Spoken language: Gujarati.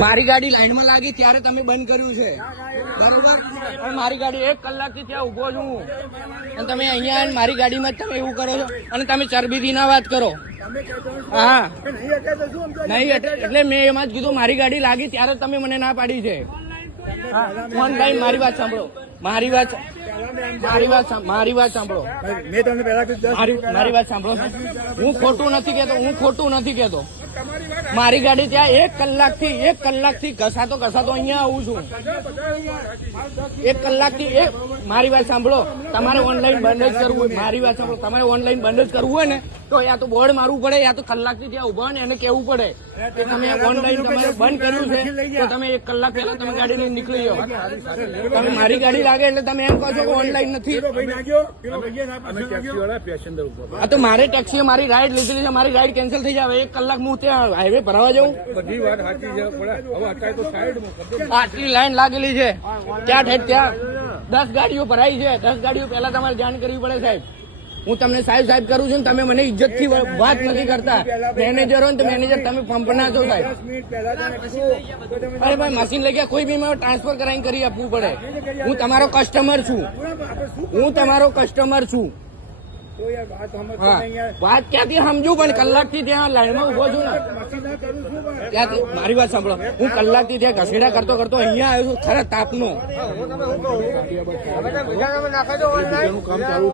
મારી ગાડી લાઈનમાં લાગી ત્યારે તમે બંધ કર્યું છે, બરોબર? અને મારી ગાડી 1 કલાકથી ત્યાં ઉભો છું અને તમે અહીંયા આવીને મારી ગાડીમાં જ તમે એવું કરો છો અને તમે ચરબીથી ના વાત કરો. હા, નહીં એટલે મેં એમાં જ કીધું મારી ગાડી લાગી ત્યારે તમે મને ના પાડી છે. ઓનલાઈન મારી વાત સાંભળો, મારી વાત સાંભળો, મારી વાત સાંભળો. હું ખોટું નથી કેતો, મારી ગાડી ત્યાં 1 કલાકથી ઘસાતો અહીંયા આવું છું. 1 કલાકથી મારી વાત સાંભળો. તમારે ઓનલાઈન બંધ જ કરવું હોય, મારી વાત સાંભળો, તમારે ઓનલાઈન બંધ જ કરવું હોય ને તો યા તો બોર્ડ મારવું પડે, યા તો કલાકથી ત્યાં ઉભા ને એને કેવું પડે કે તમે ઓનલાઈન તમારે બંધ કર્યું છે તો તમે 1 કલાક પહેલા તમે ગાડી લઈને નીકળી જાઓ. તમે મારી ગાડી લાગે એટલે તમે એમ કહો છો કે ઓનલાઈન નથી. હા, તો મારે ટેક્સીએ મારી રાઈડ લીધેલી છે, મારી રાઈડ કેન્સલ થઈ જાય. 1 કલાક હું ત્યાં હાઈવે ભરાવા જાઉં. આટલી લાઈન લાગેલી છે ત્યાં 10 ગાડીઓ ભરાઈ છે. 10 ગાડીઓ પહેલા તમારે જાણ કરવી પડે સાહેબ. હું તમને સાહેબ કરું છું, તમે મને ઇજ્જતથી વાત નથી કરતા. મેનેજર હોય ને તો મેનેજર તમે પંપના છો સાહેબ. અરે ભાઈ, મશીન લઈ ગયા, કોઈ બી મારે ટ્રાન્સફર કરાવીને કરી આપવું પડે. હું તમારો કસ્ટમર છું. હા, વાત ક્યાંથી સમજુ, પણ કલાકથી ત્યાં લાઈનમાં ઉભો છું ને. ત્યાંથી મારી વાત સાંભળો, હું કલાકથી ત્યાં ઘસેડા કરતો અહીંયા આવ્યો છું ખરા તાપનો.